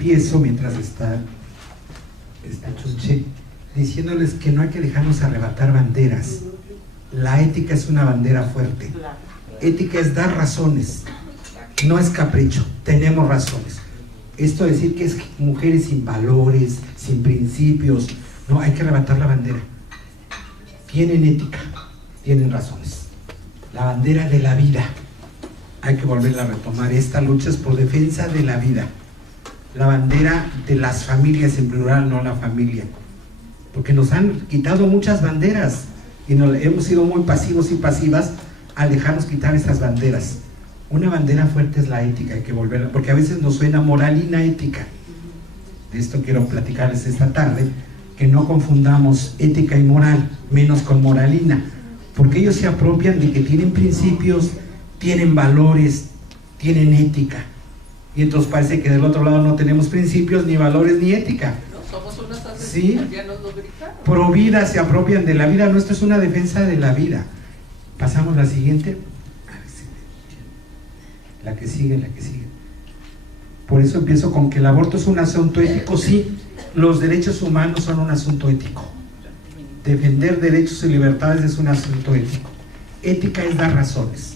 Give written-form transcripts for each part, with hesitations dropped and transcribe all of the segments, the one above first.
empiezo, mientras está Chuche, diciéndoles que no hay que dejarnos arrebatar banderas. La ética es una bandera fuerte. Ética es dar razones, no es capricho, tenemos razones. Esto de decir que es mujeres sin valores, sin principios, no, hay que arrebatar la bandera. Tienen ética, tienen razones. La bandera de la vida, hay que volverla a retomar. Esta lucha es por defensa de la vida. La bandera de las familias en plural, no la familia. Porque nos han quitado muchas banderas y hemos sido muy pasivos y pasivas al dejarnos quitar esas banderas. Una bandera fuerte es la ética, hay que volverla, porque a veces nos suena moralina ética. De esto quiero platicarles esta tarde, que no confundamos ética y moral, menos con moralina, porque ellos se apropian de que tienen principios, tienen valores, tienen ética, y entonces parece que del otro lado no tenemos principios, ni valores, ni ética. No somos unas asesinas, ¿sí? ya nos lo gritaron. Pro vida, se apropian de la vida. Nuestro es una defensa de la vida. Pasamos la siguiente. La que sigue. Por eso empiezo con que el aborto es un asunto ético. Sí, los derechos humanos son un asunto ético. Defender derechos y libertades es un asunto ético. Ética es dar razones.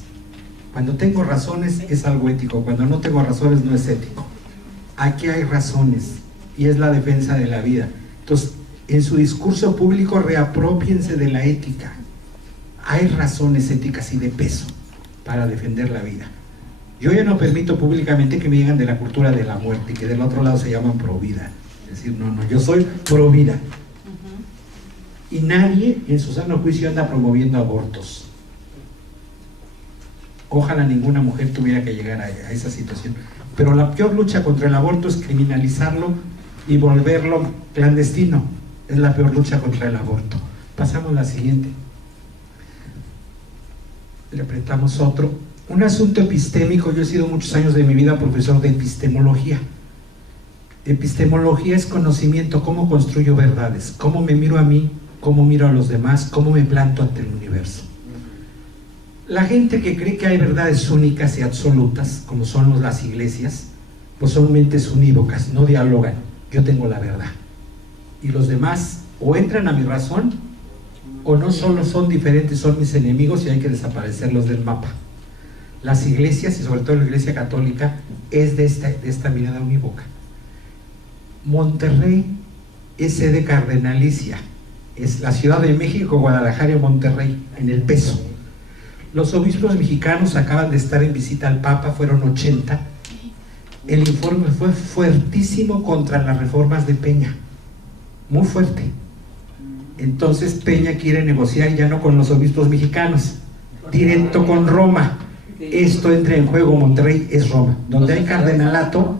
Cuando tengo razones es algo ético, cuando no tengo razones no es ético. Aquí hay razones y es la defensa de la vida. Entonces, en su discurso público reaprópiense de la ética. Hay razones éticas y de peso para defender la vida. Yo ya no permito públicamente que me digan de la cultura de la muerte y que del otro lado se llaman pro vida. Es decir, no, yo soy pro vida. Y nadie en su sano juicio anda promoviendo abortos. Ojalá ninguna mujer tuviera que llegar a esa situación. Pero la peor lucha contra el aborto es criminalizarlo y volverlo clandestino. Es la peor lucha contra el aborto. Pasamos a la siguiente. Le apretamos otro. Un asunto epistémico. Yo he sido muchos años de mi vida profesor de epistemología. Epistemología es conocimiento, cómo construyo verdades, cómo me miro a mí, cómo miro a los demás, cómo me planto ante el universo. La gente que cree que hay verdades únicas y absolutas, como son las iglesias, pues son mentes unívocas, no dialogan. Yo tengo la verdad. Y los demás o entran a mi razón, o no solo son diferentes, son mis enemigos y hay que desaparecerlos del mapa. Las iglesias, y sobre todo la iglesia católica, es de esta mirada unívoca. Monterrey es sede cardenalicia. Es la Ciudad de México, Guadalajara y Monterrey, en el peso. Los obispos mexicanos acaban de estar en visita al Papa, fueron 80. El informe fue fuertísimo contra las reformas de Peña, muy fuerte. Entonces Peña quiere negociar ya no con los obispos mexicanos, directo con Roma. Esto entra en juego. Monterrey es Roma, donde hay cardenalato.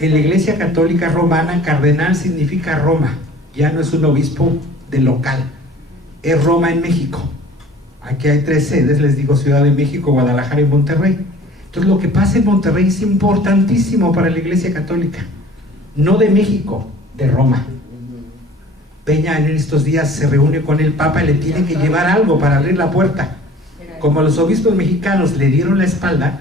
En la iglesia católica romana, cardenal significa Roma, ya no es un obispo de local, es Roma en México. Aquí hay 3 sedes, les digo, Ciudad de México, Guadalajara y Monterrey. Entonces lo que pasa en Monterrey es importantísimo para la iglesia católica, no de México, de Roma. Peña en estos días se reúne con el Papa y le tiene que llevar algo para abrir la puerta. Como los obispos mexicanos le dieron la espalda,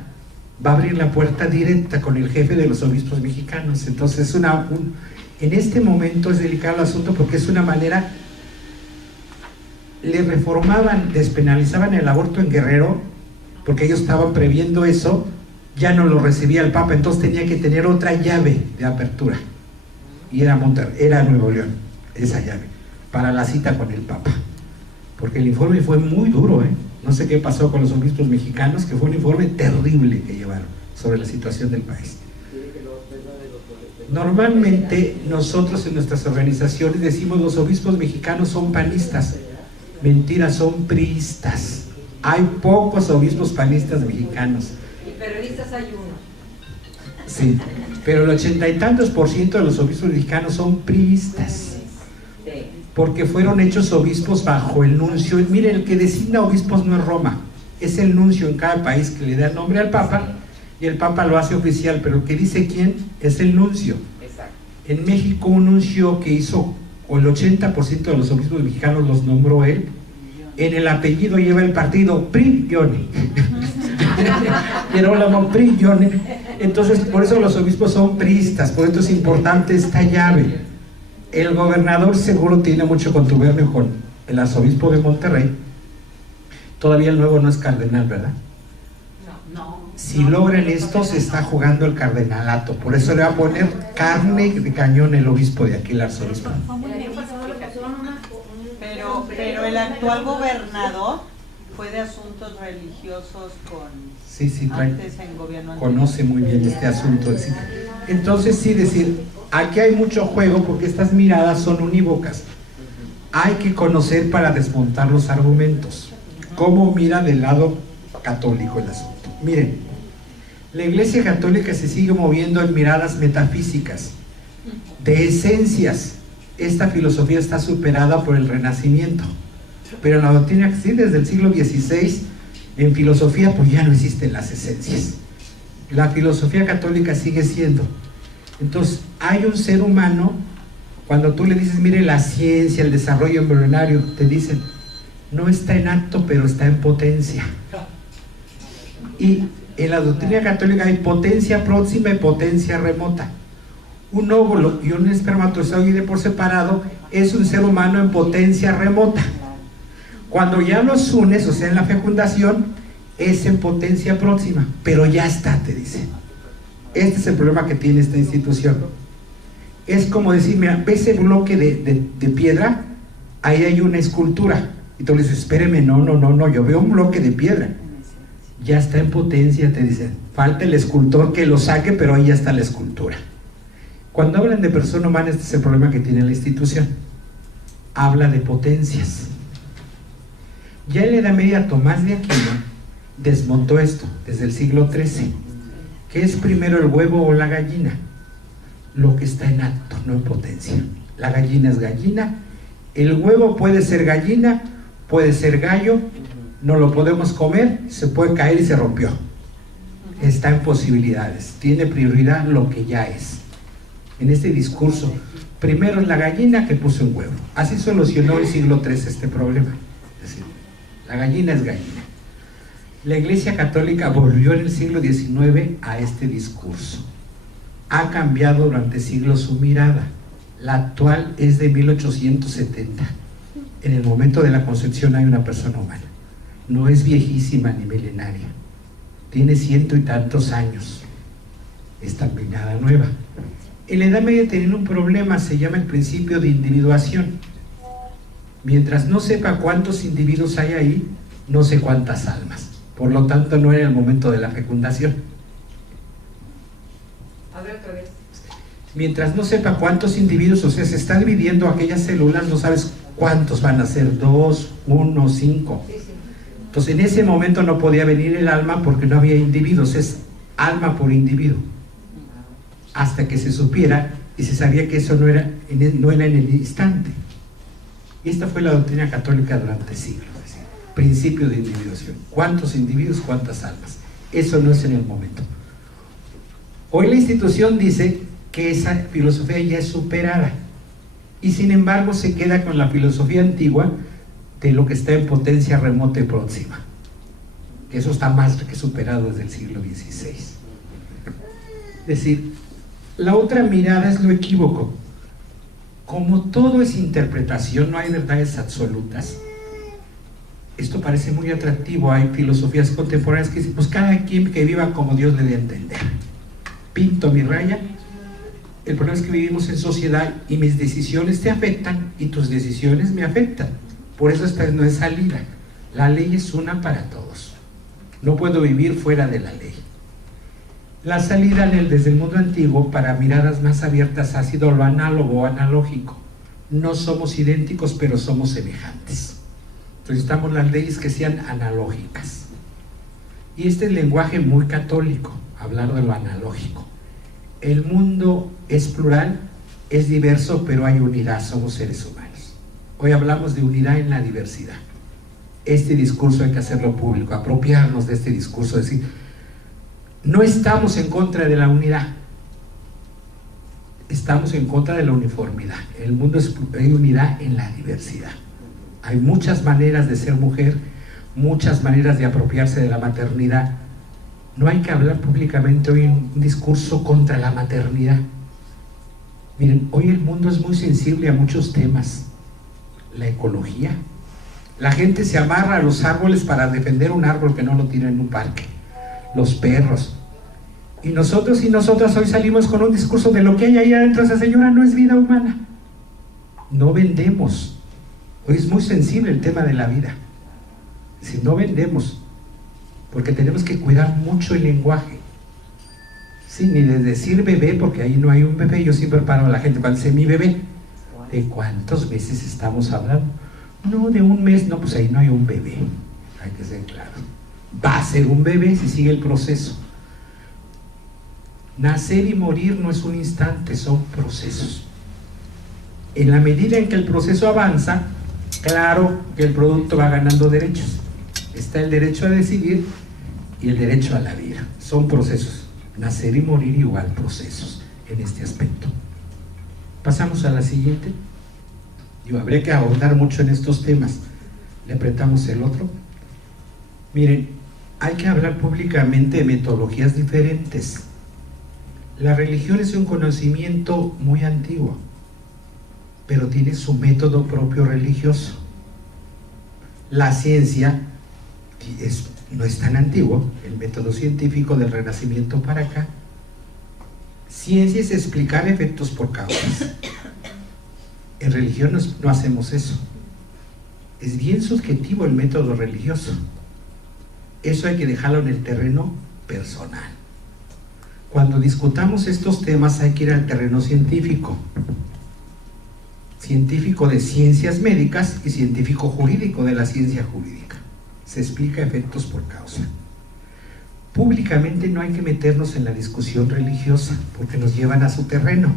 va a abrir la puerta directa con el jefe de los obispos mexicanos. Entonces en este momento es delicado el asunto porque es una manera. Le reformaban, despenalizaban el aborto en Guerrero porque ellos estaban previendo eso, ya no lo recibía el Papa, entonces tenía que tener otra llave de apertura y era Nuevo León, esa llave para la cita con el Papa, porque el informe fue muy duro, no sé qué pasó con los obispos mexicanos, que fue un informe terrible que llevaron sobre la situación del país. Normalmente nosotros en nuestras organizaciones decimos los obispos mexicanos son panistas. Mentira, son priistas. Hay pocos obispos panistas mexicanos. Y periodistas hay uno. Sí, pero el 80 y tantos % de los obispos mexicanos son priistas. Porque fueron hechos obispos bajo el nuncio. Y miren, el que designa obispos no es Roma, es el nuncio en cada país que le da el nombre al Papa y el Papa lo hace oficial, pero el que dice quién es el nuncio. Exacto. En México un nuncio que hizo, o el 80% de los obispos mexicanos los nombró él, en el apellido lleva el partido PRI-Gioni. Girolamo PRI, entonces por eso los obispos son priistas, por eso es importante esta llave. El gobernador seguro tiene mucho contubernio con el arzobispo de Monterrey. Todavía el nuevo no es cardenal, ¿verdad? Si logran esto, se está jugando el cardenalato. Por eso le va a poner carne de cañón el obispo de aquí, el arzobispo. Pero el actual gobernador fue de asuntos religiosos antes en gobierno anterior. Conoce muy bien este asunto. Entonces, sí, decir, aquí hay mucho juego porque estas miradas son unívocas. Hay que conocer para desmontar los argumentos. ¿Cómo mira del lado católico el asunto? Miren, la Iglesia Católica se sigue moviendo en miradas metafísicas, de esencias. Esta filosofía está superada por el Renacimiento, pero en la doctrina, sí, desde el siglo XVI, en filosofía pues ya no existen las esencias. La filosofía católica sigue siendo. Entonces, hay un ser humano, cuando tú le dices, mire, la ciencia, el desarrollo embrionario, te dicen, no está en acto, pero está en potencia. Y en la doctrina católica hay potencia próxima y potencia remota. Un óvulo y un espermatozoide por separado es un ser humano en potencia remota. Cuando ya los unes, o sea, en la fecundación, es en potencia próxima, pero ya está, te dicen. Este es el problema que tiene esta institución. Es como decir, mira, ¿ves ese bloque de piedra? Ahí hay una escultura. Y tú le dices, espéreme, no, yo veo un bloque de piedra. Ya está en potencia, te dicen. Falta el escultor que lo saque, pero ahí ya está la escultura. Cuando hablan de persona humana, este es el problema que tiene la institución. Habla de potencias. Ya en la Edad Media, Tomás de Aquino desmontó esto desde el siglo XIII. ¿Qué es primero, el huevo o la gallina? Lo que está en acto, no en potencia. La gallina es gallina. El huevo puede ser gallina, puede ser gallo. No lo podemos comer, se puede caer y se rompió. Está en posibilidades. Tiene prioridad lo que ya es. En este discurso, primero es la gallina que puso un huevo. Así solucionó el siglo III este problema. Es decir, la gallina es gallina. La Iglesia Católica volvió en el siglo XIX a este discurso. Ha cambiado durante siglos su mirada. La actual es de 1870. En el momento de la concepción hay una persona humana. No es viejísima ni milenaria. Tiene 100 y tantos años. Esta mirada nueva. En la Edad Media tenían un problema, se llama el principio de individuación. Mientras no sepa cuántos individuos hay ahí, no sé cuántas almas. Por lo tanto, no era el momento de la fecundación. A ver otra vez. Mientras no sepa cuántos individuos, o sea, se está dividiendo aquellas células, no sabes cuántos van a ser, 2, 1, 5. Entonces, en ese momento no podía venir el alma porque no había individuos, es alma por individuo. Hasta que se supiera y se sabía que eso no era en el instante. Y esta fue la doctrina católica durante siglos. Principio de individuación. ¿Cuántos individuos, cuántas almas? Eso no es en el momento. Hoy la institución dice que esa filosofía ya es superada. Y sin embargo se queda con la filosofía antigua de lo que está en potencia remota y próxima. Eso está más que superado desde el siglo XVI. Es decir, la otra mirada es lo equívoco. Como todo es interpretación, no hay verdades absolutas. Esto parece muy atractivo. Hay filosofías contemporáneas que dicen, pues cada quien que viva como Dios le dé a entender. Pinto mi raya. El problema es que vivimos en sociedad y mis decisiones te afectan y tus decisiones me afectan. Por eso esta no es salida. La ley es una para todos. No puedo vivir fuera de la ley. La salida desde el mundo antiguo para miradas más abiertas ha sido lo análogo o analógico. No somos idénticos, pero somos semejantes. Necesitamos las leyes que sean analógicas. Y este es el lenguaje muy católico, hablar de lo analógico. El mundo es plural, es diverso, pero hay unidad, somos seres humanos. Hoy hablamos de unidad en la diversidad. Este discurso hay que hacerlo público, apropiarnos de este discurso, decir, no estamos en contra de la unidad, estamos en contra de la uniformidad. El mundo hay unidad en la diversidad. Hay muchas maneras de ser mujer, muchas maneras de apropiarse de la maternidad, No hay que hablar públicamente hoy en un discurso contra la maternidad. Miren, hoy el mundo es muy sensible a muchos temas. La ecología. La gente se amarra a los árboles para defender un árbol que no lo tira en un parque. Los perros. Y nosotros y nosotras hoy salimos con un discurso de lo que hay ahí adentro. Esa señora no es vida humana. No vendemos. Hoy es muy sensible el tema de la vida. Si no vendemos, porque tenemos que cuidar mucho el lenguaje. Sí, ni de decir bebé, porque ahí no hay un bebé. Yo siempre paro a la gente cuando dice mi bebé. ¿De cuántos meses estamos hablando? No, de un mes. No, pues ahí no hay un bebé. Hay que ser claro. Va a ser un bebé si sigue el proceso. Nacer y morir no es un instante, son procesos. En la medida en que el proceso avanza, claro que el producto va ganando derechos. Está el derecho a decidir y el derecho a la vida. Son procesos. Nacer y morir igual, procesos en este aspecto. Pasamos a la siguiente. Habría que abordar mucho en estos temas. Le apretamos el otro. Miren, hay que hablar públicamente de metodologías diferentes. La religión es un conocimiento muy antiguo, pero tiene su método propio religioso. La ciencia no es tan antiguo, el método científico del Renacimiento para acá. Ciencia es explicar efectos por causas. En religión no hacemos eso. Es bien subjetivo el método religioso. Eso hay que dejarlo en el terreno personal. Cuando discutamos estos temas hay que ir al terreno científico. Científico de ciencias médicas y científico jurídico de la ciencia jurídica. Se explica efectos por causa. Públicamente no hay que meternos en la discusión religiosa porque nos llevan a su terreno.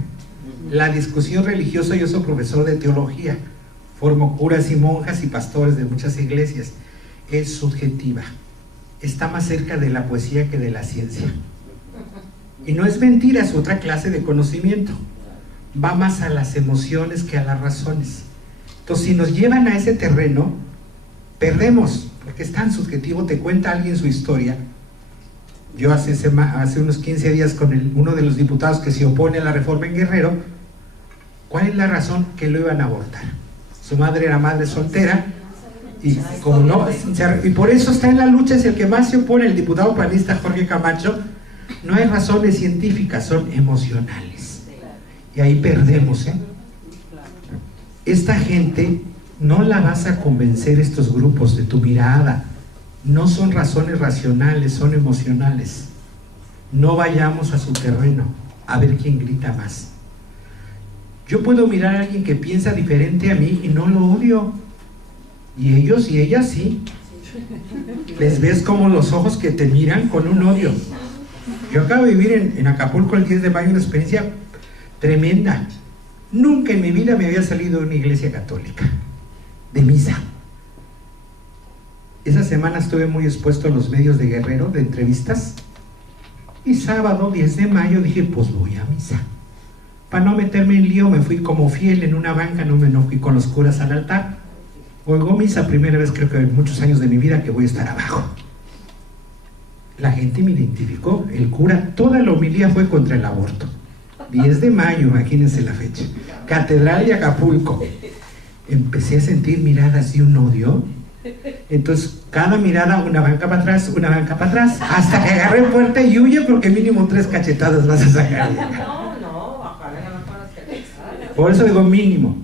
La discusión religiosa, yo soy profesor de teología, formo curas y monjas y pastores de muchas iglesias, es subjetiva. Está más cerca de la poesía que de la ciencia. Y no es mentira, es otra clase de conocimiento. Va más a las emociones que a las razones. Entonces, si nos llevan a ese terreno, perdemos, porque es tan subjetivo. Te cuenta alguien su historia. Yo hace unos 15 días con uno de los diputados que se opone a la reforma en Guerrero, ¿cuál es la razón? Que lo iban a abortar. Su madre era madre soltera, y como no, y por eso está en la lucha, es el que más se opone, el diputado panista Jorge Camacho. No hay razones científicas, son emocionales. Y ahí perdemos, ¿eh? Esta gente no la vas a convencer, estos grupos, de tu mirada. No son razones racionales, son emocionales. No vayamos a su terreno a ver quién grita más. Yo puedo mirar a alguien que piensa diferente a mí y no lo odio. Y ellos y ellas sí. Les ves como los ojos que te miran con un odio. Yo acabo de vivir en Acapulco el 10 de mayo una experiencia tremenda. Nunca en mi vida me había salido de una iglesia católica, de misa. Esa semana estuve muy expuesto a los medios de Guerrero, de entrevistas, y sábado 10 de mayo dije, pues voy a misa. Para no meterme en lío, me fui como fiel en una banca, no fui con los curas al altar. Oigo misa, primera vez creo que en muchos años de mi vida que voy a estar abajo. La gente me identificó, el cura, toda la homilía fue contra el aborto. 10 de mayo, imagínense la fecha. Catedral de Acapulco. Empecé a sentir miradas y un odio. Entonces, cada mirada, una banca para atrás, hasta que agarré fuerte y huye porque mínimo 3 cachetadas vas a sacar. Por eso digo mínimo.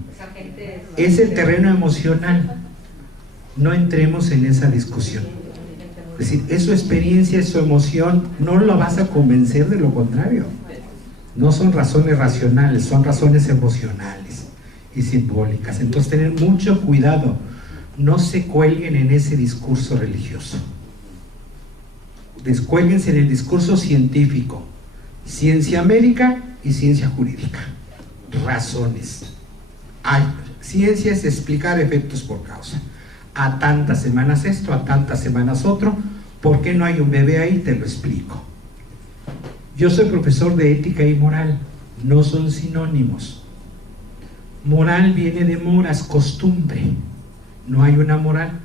Es el terreno emocional. No entremos en esa discusión. Es decir, es su experiencia, es su emoción, no lo vas a convencer de lo contrario. No son razones racionales, son razones emocionales y simbólicas. Entonces, tener mucho cuidado, no se cuelguen en ese discurso religioso. Descuélguense en el discurso científico, ciencia médica y ciencia jurídica. Razones. Ciencia es explicar efectos por causa. A tantas semanas esto, a tantas semanas otro. ¿Por qué no hay un bebé ahí? Te lo explico. Yo soy profesor de ética y moral, no son sinónimos. Moral viene de moras, costumbre. No hay una moral,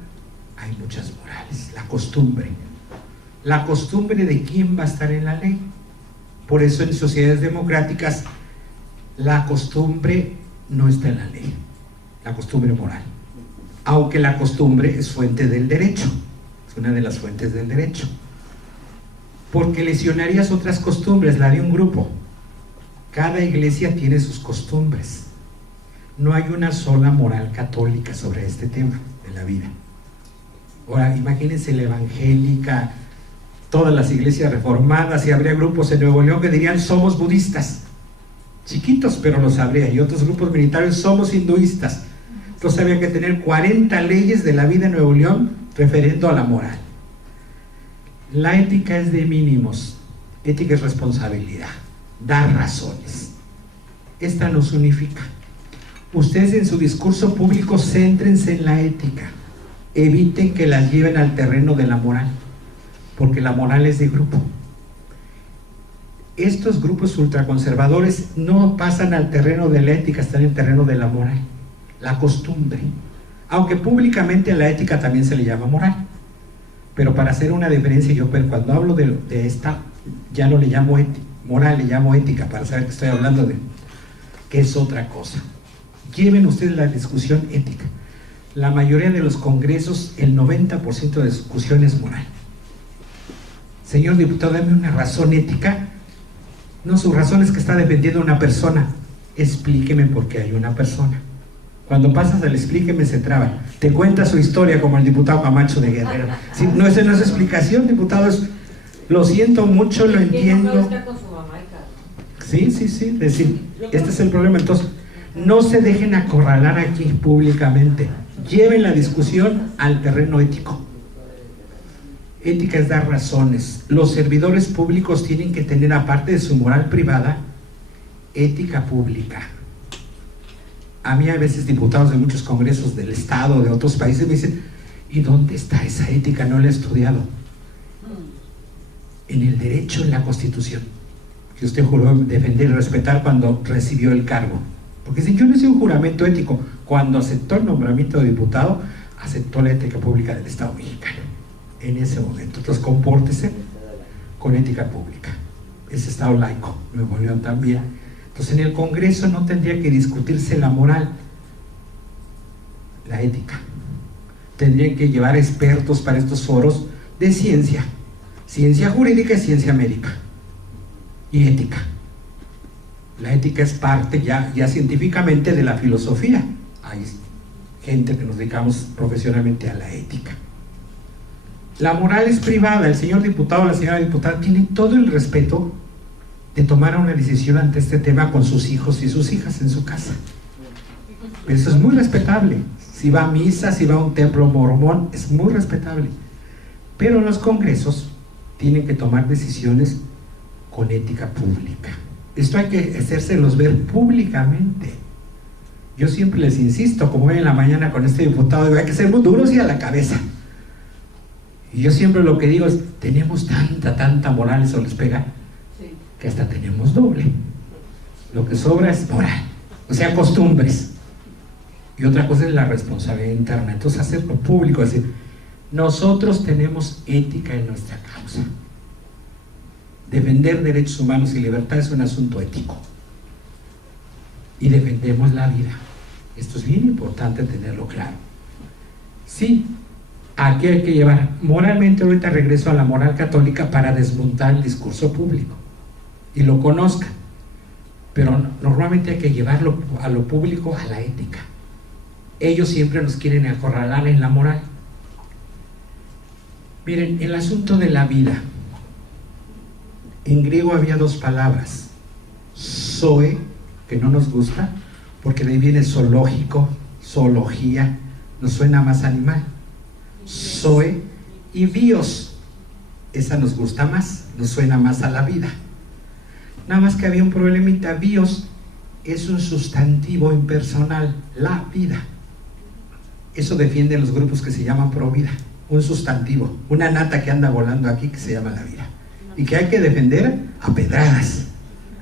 hay muchas morales. La costumbre. la costumbre de quién va a estar en la ley. Por eso en sociedades democráticas la costumbre no está en la ley, la costumbre moral, aunque la costumbre es fuente del derecho, es una de las fuentes del derecho, porque lesionarías otras costumbres, la de un grupo. Cada iglesia tiene sus costumbres, no hay una sola moral católica sobre este tema de la vida. Ahora imagínense la evangélica, todas las iglesias reformadas, y habría grupos en Nuevo León que dirían somos budistas, chiquitos pero los habría, y otros grupos militares somos hinduistas. Entonces había que tener 40 leyes de la vida en Nuevo León referiendo a la moral. La ética es de mínimos, ética es responsabilidad, dar razones. Esta nos unifica. Ustedes en su discurso público céntrense en la ética, eviten que las lleven al terreno de la moral, porque la moral es de grupo. Estos grupos ultraconservadores no pasan al terreno de la ética, están en el terreno de la moral, la costumbre, aunque públicamente a la ética también se le llama moral. Pero para hacer una diferencia, yo cuando hablo de esta, ya no le llamo moral, le llamo ética, para saber que estoy hablando de que es otra cosa. Lleven ustedes la discusión ética. La mayoría de los congresos, el 90% de discusión es moral. Señor diputado, dame una razón ética. No, su razón es que está defendiendo a una persona. Explíqueme por qué hay una persona. Cuando pasas al explíqueme se traba. Te cuenta su historia como el diputado Camacho de Guerrero. Sí, no, esa no es explicación, diputados. Lo siento mucho, lo entiendo. Sí, sí, sí. Es decir, este es el problema. Entonces, no se dejen acorralar aquí públicamente. Lleven la discusión al terreno ético. Ética es dar razones. Los servidores públicos tienen que tener, aparte de su moral privada, ética pública. A mí a veces diputados de muchos congresos del Estado, de otros países, me dicen, ¿y dónde está esa ética? No la he estudiado. En el derecho, en la Constitución, que usted juró defender y respetar cuando recibió el cargo. Porque si yo no hice un juramento ético, cuando aceptó el nombramiento de diputado, aceptó la ética pública del Estado mexicano. En ese momento. Entonces compórtese con ética pública. Es Estado laico, Nuevo León también. Entonces en el Congreso no tendría que discutirse la moral, la ética. Tendrían que llevar expertos para estos foros de ciencia, ciencia jurídica y ciencia médica, y ética. La ética es parte ya científicamente de la filosofía. Hay gente que nos dedicamos profesionalmente a la ética. La moral es privada. El señor diputado, la señora diputada tiene todo el respeto de tomar una decisión ante este tema con sus hijos y sus hijas en su casa. Eso es muy respetable. Si va a misa, si va a un templo mormón, es muy respetable. Pero en los congresos tienen que tomar decisiones con ética pública. Esto hay que hacérselos ver públicamente. Yo siempre les insisto, como hoy en la mañana con este diputado, digo, hay que ser muy duros y a la cabeza. Y yo siempre lo que digo es, tenemos tanta moral, eso les pega, que hasta tenemos doble. Lo que sobra es moral, o sea, costumbres. Y otra cosa es la responsabilidad interna. Entonces hacerlo público, es decir, nosotros tenemos ética en nuestra causa. Defender derechos humanos y libertad es un asunto ético. Y defendemos la vida. Esto es bien importante tenerlo claro. Sí, aquí hay que llevar, moralmente ahorita regreso a la moral católica para desmontar el discurso público y lo conozcan, pero normalmente hay que llevarlo a lo público, a la ética. Ellos siempre nos quieren acorralar en la moral. Miren, el asunto de la vida, en griego había dos palabras, zoe, que no nos gusta, porque de ahí viene zoológico, zoología, nos suena más animal, zoe, y bios, esa nos gusta más, nos suena más a la vida. Nada más que había un problemita. Bios es un sustantivo impersonal, la vida. Eso defienden los grupos que se llaman pro vida, un sustantivo, una nata que anda volando aquí que se llama la vida y que hay que defender a pedradas,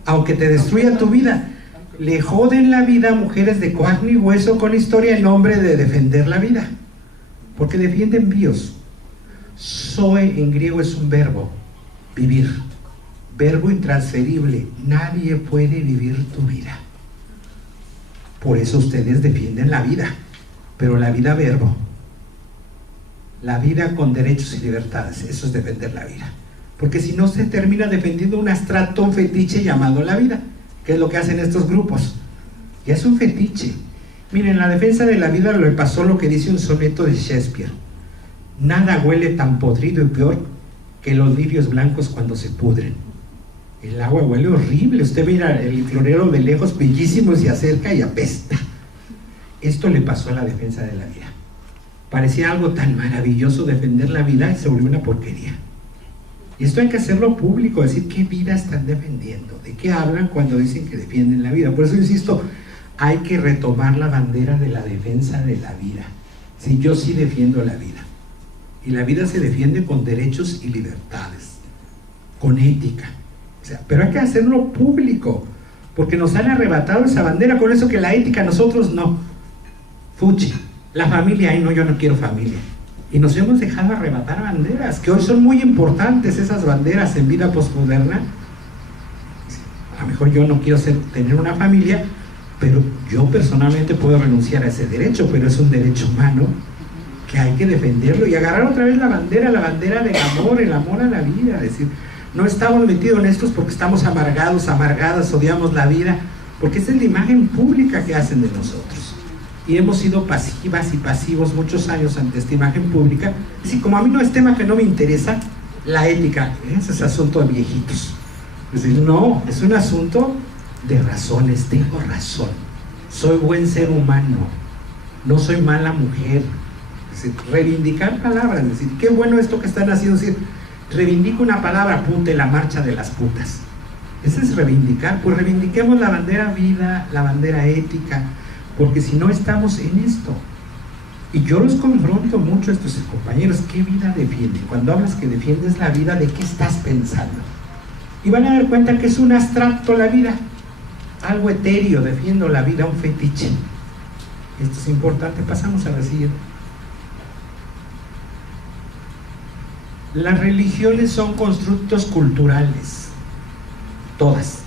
aunque te destruya tu vida. Le joden la vida a mujeres de carne y hueso con historia en nombre de defender la vida, porque defienden bios. Zoe en griego es un verbo, vivir, verbo intransferible. Nadie puede vivir tu vida. Por eso ustedes defienden la vida, pero la vida verbo, la vida con derechos y libertades, eso es defender la vida. Porque si no, se termina defendiendo un abstracto, un fetiche llamado la vida, que es lo que hacen estos grupos. Y es un fetiche. Miren, la defensa de la vida le pasó lo que dice un soneto de Shakespeare: nada huele tan podrido y peor que los lirios blancos cuando se pudren. El agua huele horrible, usted mira el florero de lejos, bellísimo, se acerca y apesta. Esto le pasó a la defensa de la vida. Parecía algo tan maravilloso defender la vida y se volvió una porquería. Y esto hay que hacerlo público, decir qué vida están defendiendo, de qué hablan cuando dicen que defienden la vida. Por eso insisto, hay que retomar la bandera de la defensa de la vida. Sí, yo sí defiendo la vida. Y la vida se defiende con derechos y libertades, con ética. O sea, pero hay que hacerlo público, porque nos han arrebatado esa bandera, con eso que la ética nosotros no. Fuchi, la familia, ay no, yo no quiero familia. Y nos hemos dejado arrebatar banderas, que hoy son muy importantes esas banderas en vida postmoderna. A lo mejor yo no quiero tener una familia, pero yo personalmente puedo renunciar a ese derecho, pero es un derecho humano que hay que defenderlo y agarrar otra vez la bandera del amor, el amor a la vida. Es decir, no estamos metidos en estos porque estamos amargados, amargadas, odiamos la vida, porque esa es la imagen pública que hacen de nosotros. Y hemos sido pasivas y pasivos muchos años ante esta imagen pública. Así como a mí no es tema que no me interesa, la ética, ese es asunto de viejitos. Es decir, no, es un asunto de razones, tengo razón, soy buen ser humano, no soy mala mujer. Es decir, reivindicar palabras, es decir, qué bueno esto que están haciendo, es decir, reivindico una palabra, apunte la marcha de las putas. Ese es reivindicar, pues reivindiquemos la bandera vida, la bandera ética, porque si no estamos en esto. Y yo los confronto mucho a estos compañeros, ¿qué vida defienden? Cuando hablas que defiendes la vida, ¿de qué estás pensando? Y van a dar cuenta que es un abstracto la vida, algo etéreo, defiendo la vida, un fetiche. Esto es importante, pasamos a la siguiente. Las religiones son constructos culturales, todas.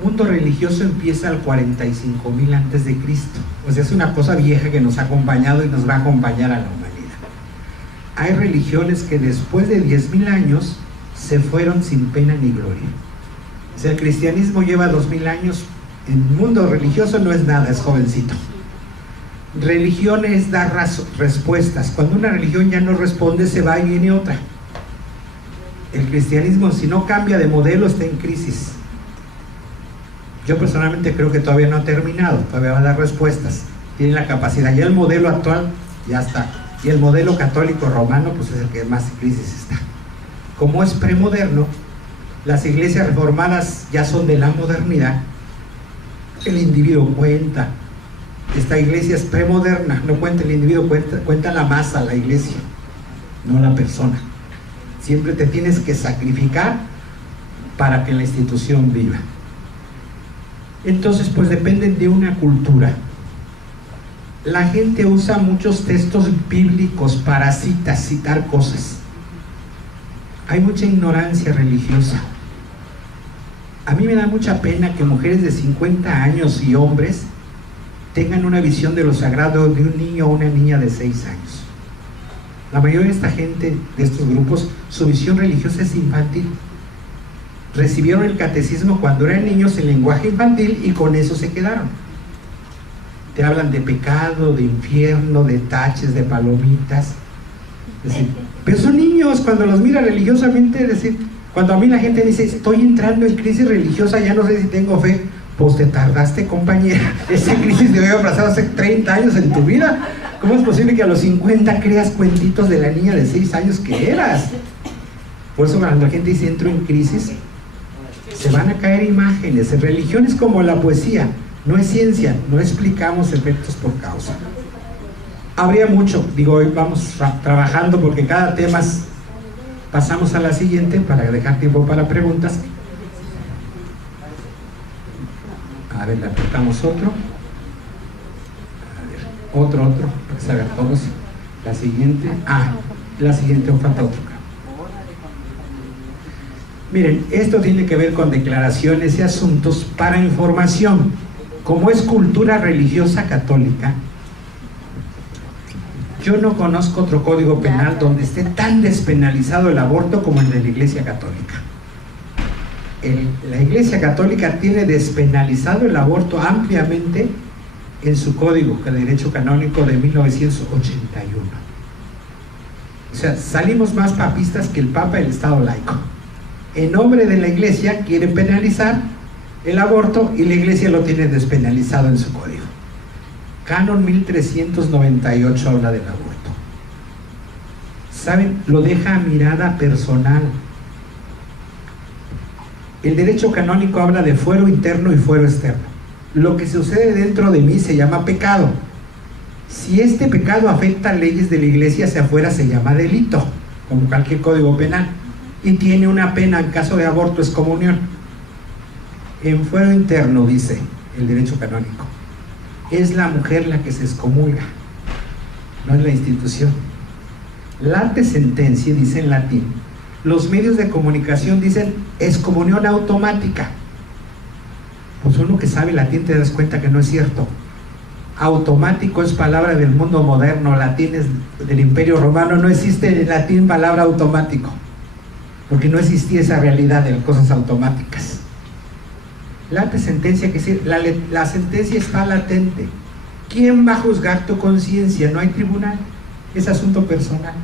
El mundo religioso empieza al 45.000 antes de Cristo, o sea, es una cosa vieja que nos ha acompañado y nos va a acompañar a la humanidad. Hay religiones que después de 10.000 años se fueron sin pena ni gloria. O sea, el cristianismo lleva 2.000 años, en el mundo religioso no es nada, es jovencito. Religión es dar respuestas. Cuando una religión ya no responde, se va y viene otra. El cristianismo, si no cambia de modelo, está en crisis. Yo personalmente creo que todavía no ha terminado, todavía va a dar respuestas, tiene la capacidad. Ya el modelo actual ya está, y el modelo católico romano pues es el que más en crisis está. Como es premoderno, las iglesias reformadas ya son de la modernidad, el individuo cuenta. Esta iglesia es premoderna, no cuenta el individuo, cuenta la masa, la iglesia, no la persona. Siempre te tienes que sacrificar para que la institución viva. Entonces, pues dependen de una cultura. La gente usa muchos textos bíblicos para citar cosas. Hay mucha ignorancia religiosa. A mí me da mucha pena que mujeres de 50 años y hombres tengan una visión de lo sagrado de un niño o una niña de 6 años. La mayoría de esta gente, de estos grupos, su visión religiosa es infantil. Recibieron el catecismo cuando eran niños en lenguaje infantil y con eso se quedaron. Te hablan de pecado, de infierno, de taches, de palomitas. Es decir, pero son niños, cuando los mira religiosamente, es decir, cuando a mí la gente dice, estoy entrando en crisis religiosa, ya no sé si tengo fe. Pues te tardaste, compañera. Esa crisis debe haber pasado hace 30 años en tu vida. ¿Cómo es posible que a los 50 creas cuentitos de la niña de 6 años que eras? Por eso cuando la gente dice entro en crisis, se van a caer imágenes. En religión es como la poesía, no es ciencia, no explicamos efectos por causa. Habría mucho, digo, hoy vamos trabajando porque cada tema pasamos a la siguiente para dejar tiempo para preguntas. A ver, le apretamos otro. A ver, otro, para saber todos. La siguiente. La siguiente, o falta otro. Miren, esto tiene que ver con declaraciones y asuntos para información. Como es cultura religiosa católica, yo no conozco otro código penal donde esté tan despenalizado el aborto como el de la Iglesia Católica. La Iglesia Católica tiene despenalizado el aborto ampliamente en su código de derecho canónico de 1981. O sea, salimos más papistas que el Papa y el Estado laico. En nombre de la Iglesia quieren penalizar el aborto y la Iglesia lo tiene despenalizado en su código. Canon 1398 habla del aborto. ¿Saben? Lo deja a mirada personal. El derecho canónico habla de fuero interno y fuero externo. Lo que sucede dentro de mí se llama pecado. Si este pecado afecta leyes de la Iglesia hacia afuera, se llama delito, como cualquier código penal, y tiene una pena en caso de aborto, excomunión. En fuero interno, dice el derecho canónico, es la mujer la que se excomulga, no es la institución. Late sentencia, dice en latín. Los medios de comunicación dicen excomunión automática. Pues uno que sabe latín te das cuenta que no es cierto. Automático es palabra del mundo moderno, latín es del Imperio Romano, no existe en latín palabra automático, porque no existía esa realidad de cosas automáticas. Late sentencia, que decir, la sentencia está latente. ¿Quién va a juzgar tu conciencia? No hay tribunal, es asunto personal.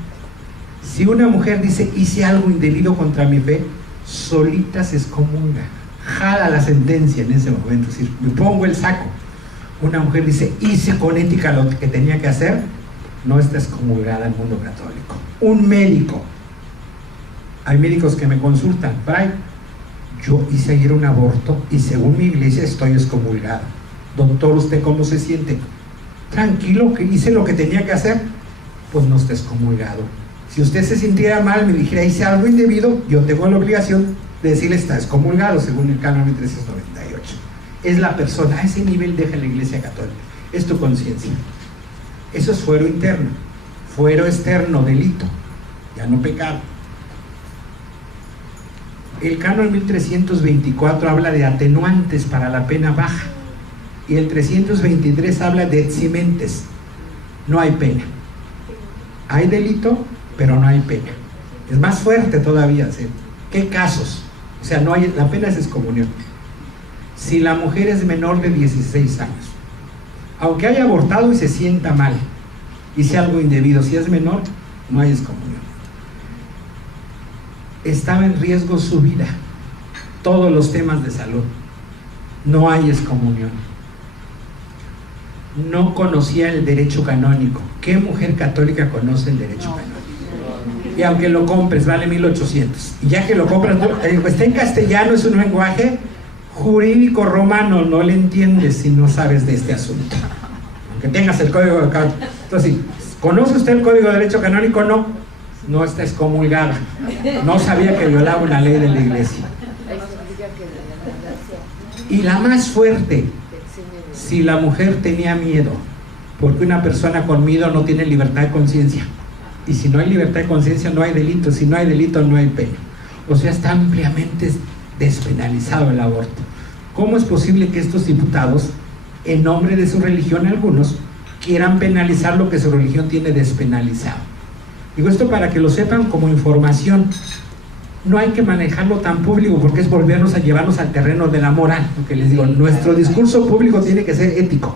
Si una mujer dice, hice algo indebido contra mi fe, solita se excomulga, jala la sentencia en ese momento, es decir, me pongo el saco. Una mujer dice, hice con ética lo que tenía que hacer, no está excomulgada en el mundo católico. Un médico, hay médicos que me consultan, Fray, yo hice ayer un aborto y según mi iglesia estoy excomulgado. Doctor, ¿usted cómo se siente? Tranquilo, que hice lo que tenía que hacer. Pues no está excomulgado. Si usted se sintiera mal, me dijera, hice algo indebido, yo tengo la obligación de decirle, está excomulgado según el Canon 1398. Es la persona, a ese nivel deja la Iglesia Católica, es tu conciencia. Eso es fuero interno. Fuero externo, delito, ya no pecado. El Canon 1324 habla de atenuantes para la pena baja y el 323 habla de eximentes. No hay pena. Hay delito, pero no hay pena. Es más fuerte todavía. ¿Sí? ¿Qué casos? O sea, no hay, la pena es excomunión. Si la mujer es menor de 16 años, aunque haya abortado y se sienta mal, hice algo indebido, si es menor, no hay excomunión. Estaba en riesgo su vida, todos los temas de salud, no hay excomunión. No conocía el derecho canónico. ¿Qué mujer católica conoce el derecho canónico? Y aunque lo compres, vale 1,800. Y ya que lo compras, está en castellano, es un lenguaje jurídico romano, no le entiendes si no sabes de este asunto. Aunque tengas el código de canónico. Entonces, ¿conoce usted el código de derecho canónico? No está excomulgada. No sabía que violaba una ley de la Iglesia. Y la más fuerte, si la mujer tenía miedo, porque una persona con miedo no tiene libertad de conciencia. Y si no hay libertad de conciencia, no hay delito. Si no hay delito, no hay pena. O sea, está ampliamente despenalizado el aborto. ¿Cómo es posible que estos diputados, en nombre de su religión, algunos, quieran penalizar lo que su religión tiene despenalizado? Digo esto para que lo sepan como información. No hay que manejarlo tan público porque es volvernos a llevarnos al terreno de la moral. Porque les digo, nuestro discurso público tiene que ser ético.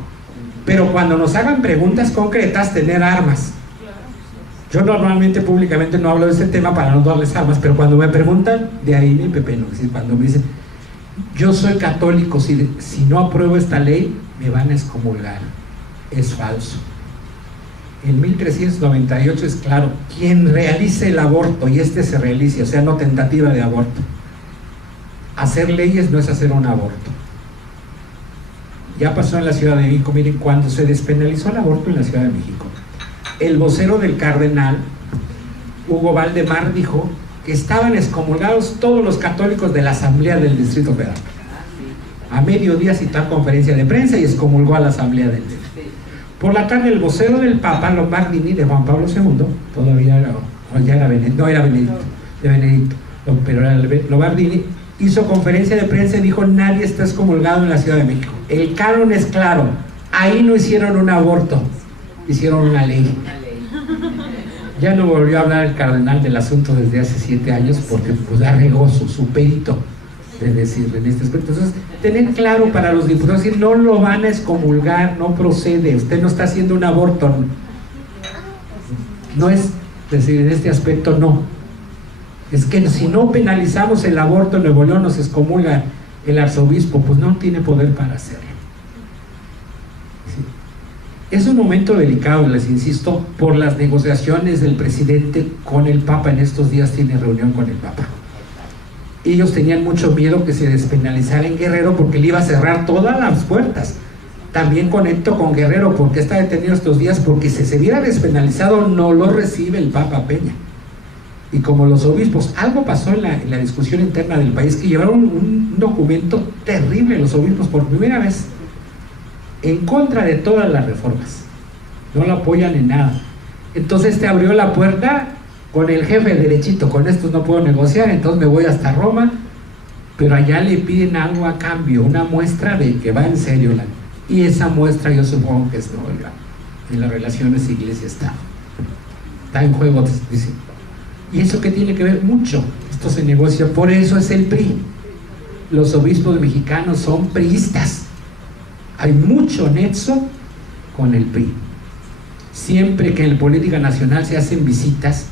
Pero cuando nos hagan preguntas concretas, tener armas. Yo normalmente públicamente no hablo de ese tema para no darles armas, pero cuando me preguntan, de ahí mi pepeno. Es decir, cuando me dicen, yo soy católico, si no apruebo esta ley, me van a excomulgar. Es falso. En 1398 es claro, quien realice el aborto, y este se realice, o sea, no tentativa de aborto. Hacer leyes no es hacer un aborto. Ya pasó en la Ciudad de México. Miren, cuando se despenalizó el aborto en la Ciudad de México, el vocero del cardenal, Hugo Valdemar, dijo que estaban excomulgados todos los católicos de la Asamblea del Distrito Federal. A mediodía citó conferencia de prensa y excomulgó a la Asamblea del Distrito. Por la tarde, el vocero del Papa, Lombardini, de Juan Pablo II, todavía era no, ya era Benedicto, no era Benedicto, de Benedicto, pero era Lobardini, hizo conferencia de prensa y dijo: nadie está excomulgado en la Ciudad de México. El canon es claro, ahí no hicieron un aborto, hicieron una ley. Ya no volvió a hablar el cardenal del asunto desde hace 7 años porque pues arregó su perito de decir en este aspecto. Entonces, tener claro para los diputados, decir, no lo van a excomulgar, no procede, usted no está haciendo un aborto, no es decir, en este aspecto no. Es que si no penalizamos el aborto en Nuevo León nos excomulga el arzobispo, pues no tiene poder para hacerlo. ¿Sí? Es un momento delicado, les insisto, por las negociaciones del presidente con el Papa. En estos días tiene reunión con el Papa. Ellos tenían mucho miedo que se despenalizara en Guerrero porque le iba a cerrar todas las puertas. También conecto con Guerrero, porque está detenido estos días, porque si se hubiera despenalizado no lo recibe el Papa Peña. Y como los obispos, algo pasó en la discusión interna del país, que llevaron un documento terrible los obispos por primera vez en contra de todas las reformas, no lo apoyan en nada. Entonces te abrió la puerta con el jefe derechito: con estos no puedo negociar, entonces me voy hasta Roma, pero allá le piden algo a cambio, una muestra de que va en serio y esa muestra yo supongo que es no, en las relaciones iglesia-estado está en juego, dice. ¿Y eso qué tiene que ver? Mucho. Esto se negocia, por eso es el PRI. Los obispos mexicanos son priistas. Hay mucho nexo con el PRI. Siempre que en política nacional se hacen visitas,